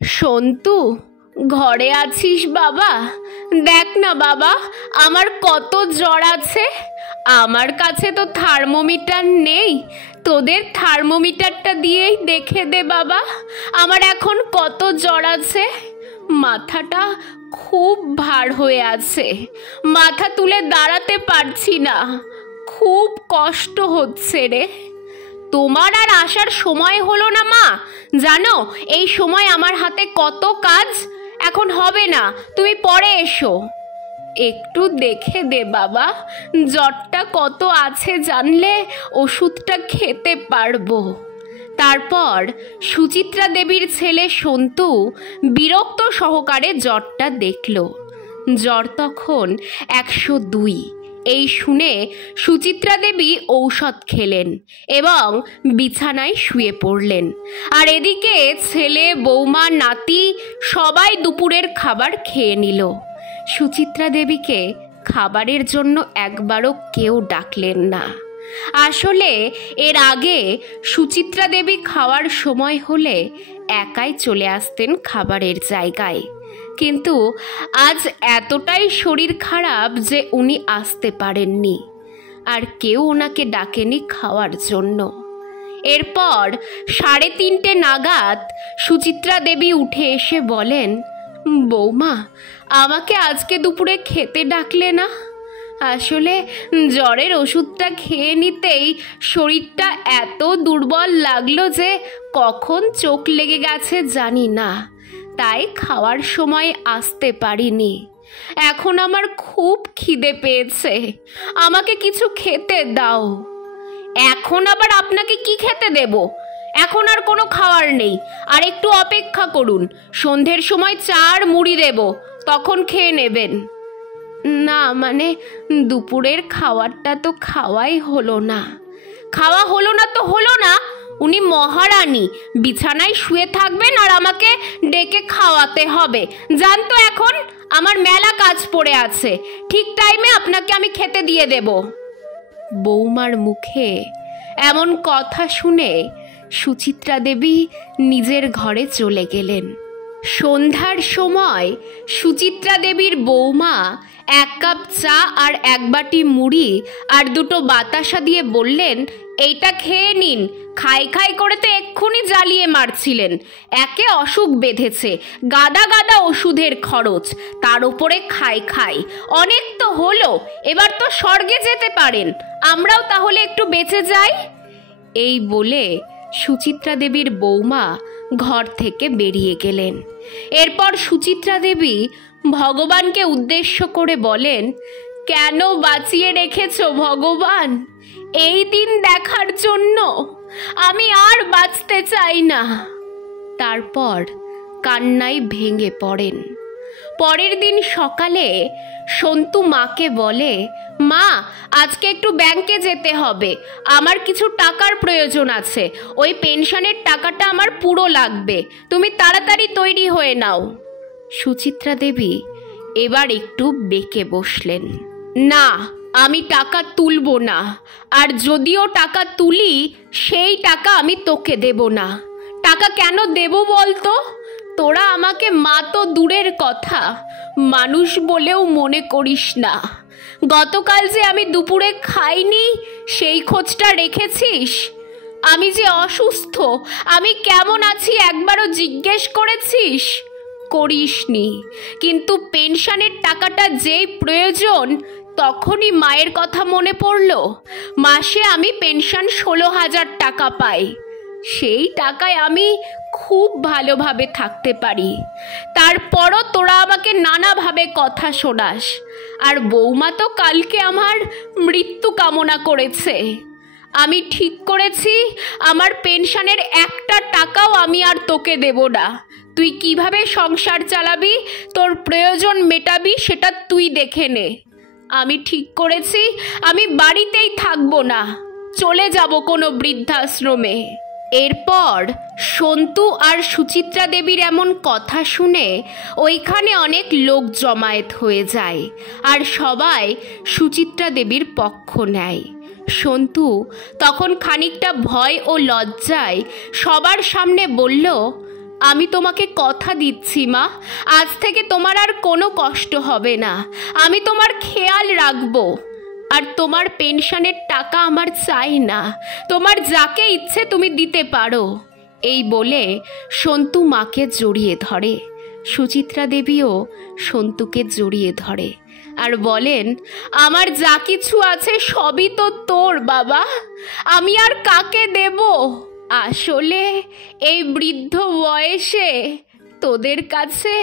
সন্তু, ঘরে আছিস বাবা? দেখ না বাবা, আমার কত জ্বর আছে। আমার কাছে তো থার্মোমিটার নেই, তোদের থার্মোমিটারটা দিয়েই দেখে দে বাবা, আমার এখন কত জ্বর আছে। মাথাটা খুব ভার হয়ে আছে, মাথা তুলে দাঁড়াতে পারছি না, খুব কষ্ট হচ্ছে রে। তোমার আর আসার সময় হলো না মা, জানো এই সময় আমার হাতে কত কাজ। এখন হবে না, তুমি পরে এসো। একটু দেখে দে বাবা, জ্বরটা কত আছে জানলে ওষুধটা খেতে পারবো। তারপর সুচিত্রা দেবীর ছেলে সন্তু বিরক্ত সহকারে জ্বরটা দেখল। জ্বর তখন 102। এই শুনে সুচিত্রা দেবী ঔষধ খেলেন এবং বিছানায় শুয়ে পড়লেন। আর এদিকে ছেলে, বৌমা, নাতি সবাই দুপুরের খাবার খেয়ে নিল। সুচিত্রা দেবীকে খাবারের জন্য একবারও কেউ ডাকলেন না। আসলে এর আগে সুচিত্রা দেবী খাওয়ার সময় হলে একাই চলে আসতেন খাবারের জায়গায়, কিন্তু আজ এতটাই শরীর খারাপ যে উনি আসতে পারেননি, আর কেউ ওনাকে ডাকেনি খাওয়ার জন্য। এরপর 3:30 নাগাদ সুচিত্রা দেবী উঠে এসে বলেন, বৌমা, আমাকে আজকে দুপুরে খেতে ডাকলে না? আসলে জ্বরের ওষুধটা খেয়ে নিতেই শরীরটা এত দুর্বল লাগলো যে কখন চোখ লেগে গেছে জানি না, তাই খাওয়ার সময় আসতে পারিনি। এখন আমার খুব খিদে পেয়েছে, আমাকে কিছু খেতে দাও। এখন আবার আপনাকে কি খেতে দেব? এখন আর কোনো খাওয়ার নেই, আর একটু অপেক্ষা করুন, সন্ধ্যের সময় চা আর মুড়ি দেব, তখন খেয়ে নেবেন। না মানে দুপুরের খাবারটা তো খাওয়াই হলো না। খাওয়া হলো না তো হলো না, উনি মহারানী, বিছানায় শুয়ে থাকবেন আর আমাকে ডেকে খাওয়াতে হবে। জান তো এখন আমার মেলা কাজ পড়ে আছে, ঠিক টাইমে আপনাকে আমি খেতে দিয়ে দেব। বৌমার মুখে এমন কথা শুনে সুচিত্রা দেবী নিজের ঘরে চলে গেলেন। সন্ধ্যার সময় সুচিত্রা দেবীর বৌমা 1 কাপ চা আর 1 বাটি মুড়ি আর 2টো বাতাসা দিয়ে বললেন, এইটা খেয়ে নিন। খাই খাই করে তো এক্ষুনি জ্বালিয়ে মারছিলেন, একে অসুখ বেঁধেছে, গাদা গাদা ওষুধের খরচ, তার উপরে খাই খাই, অনেক তো হলো, এবার তো স্বর্গে যেতে পারেন, আমরাও তাহলে একটু বেঁচে যাই। এই বলে সুচিত্রা দেবীর বৌমা ঘর থেকে বেরিয়ে গেলেন। এরপর সুচিত্রা দেবী ভগবানকে উদ্দেশ্য করে বলেন, কেন বাঁচিয়ে রেখেছ ভগবান এই দিন দেখার জন্য? আমি আর বাঁচতে চাই না। তারপর কান্নায় ভেঙে পড়েন। পরের দিন সকালে সন্তু মাকে বলে, মা, আজকে একটু ব্যাংকে যেতে হবে, আমার কিছু টাকার প্রয়োজন আছে, ওই পেনশনের টাকাটা আমার পুরো লাগবে, তুমি তাড়াতাড়ি তৈরি হয়ে নাও। সুচিত্রা দেবী এবার একটু বেঁকে বসলেন। না, আমি টাকা তুলব না, আর যদিও টাকা তুলি সেই টাকা আমি তোকে দেব না। টাকা কেন দেব বলতো? তোরা আমাকে মা তো দূরের কথা, মানুষ বলেও মনে করিস না। গতকাল যে আমি দুপুরে খাইনি সেই খোঁজটা রেখেছিস? আমি যে অসুস্থ, আমি কেমন আছি একবারও জিজ্ঞেস করেছিস? করিসনি। কিন্তু পেনশনের টাকাটা যেই প্রয়োজন তখনই মায়ের কথা মনে পড়ল। মাসে আমি পেনশন 16,000 টাকা পাই, সেই টাকায় আমি খুব ভালোভাবে থাকতে পারি। তারপরও তোরা আমাকে নানাভাবে কথা শোনাস, আর বৌমা তো কালকে আমার মৃত্যু কামনা করেছে। আমি ঠিক করেছি আমার পেনশনের একটা টাকাও আমি আর তোকে দেব না। তুই কিভাবে সংসার চালাবি, তোর প্রয়োজন মেটাবি সেটা তুই দেখে নে। আমি ঠিক করেছি আমি বাড়িতেই থাকবো না, চলে যাব কোনো বৃদ্ধাশ্রমে। এরপর সন্তু আর সুচিত্রা দেবীর এমন কথা শুনে ওইখানে অনেক লোক জমায়েত হয়ে যায়, আর সবাই সুচিত্রা দেবীর পক্ষ নেয়। সন্তু তখন খানিকটা ভয় ও লজ্জায় সবার সামনে বলল, আমি তোমাকে কথা দিচ্ছি মা, আজ থেকে তোমার আর কোনো কষ্ট হবে না। আমি তোমার খেয়াল রাখবো। আর তোমার পেনশনের টাকা আমার চাই না, তোমার যাকে ইচ্ছে তুমি দিতে পারো। এই বলে সন্তু মাকে জড়িয়ে ধরে। সুচিত্রা দেবীও সন্তুকে জড়িয়ে ধরে আর বলেন, আমার যা কিছু আছে সবই তো তোর বাবা, আমি আর কাকে দেব? আসলে এই বৃদ্ধ বয়সে তোদের কাছে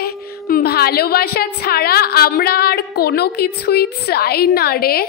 ভালোবাসা ছাড়া আমরা আর কোনো কিছুই চাই না রে।